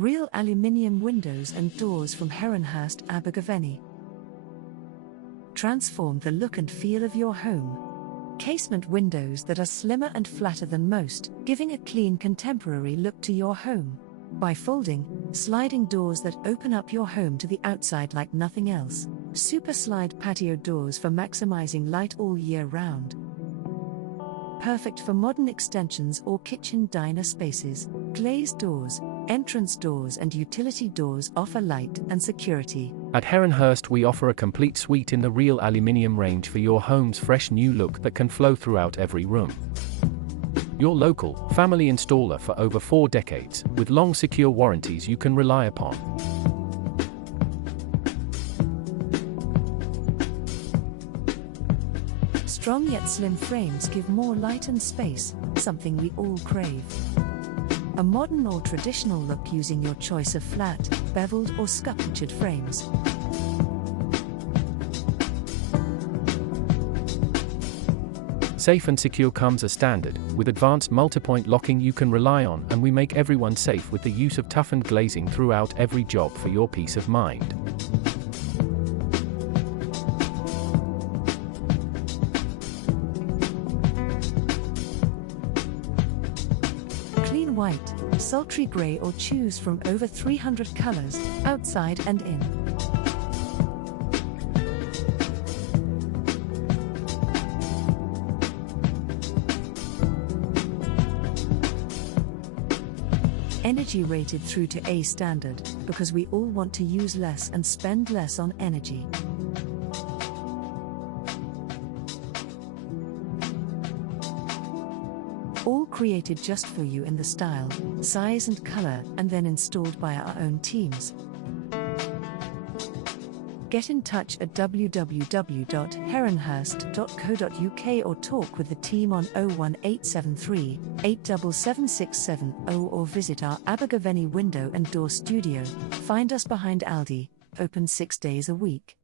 ReAL aluminium windows and doors from Heronhurst, Abergavenny. Transform the look and feel of your home. Casement windows that are slimmer and flatter than most, giving a clean contemporary look to your home. By folding, sliding doors that open up your home to the outside like nothing else. Super slide patio doors for maximizing light all year round. Perfect for modern extensions or kitchen diner spaces. Glazed doors, entrance doors and utility doors offer light and security. At Heronhurst we offer a complete suite in the ReAL aluminium range for your home's fresh new look that can flow throughout every room. Your local, family installer for over 4 decades, with long secure warranties you can rely upon. Strong yet slim frames give more light and space, something we all crave. A modern or traditional look using your choice of flat, beveled or sculptured frames. Safe and secure comes as standard, with advanced multi-point locking you can rely on, and we make everyone safe with the use of toughened glazing throughout every job for your peace of mind. Clean white, sultry grey or choose from over 300 colors, outside and in. Energy rated through to A standard, because we all want to use less and spend less on energy. All created just for you in the style, size and color, and then installed by our own teams. Get in touch at www.heronhurst.co.uk or talk with the team on 01873 877670 or visit our Abergavenny window and door studio. Find us behind Aldi, open 6 days a week.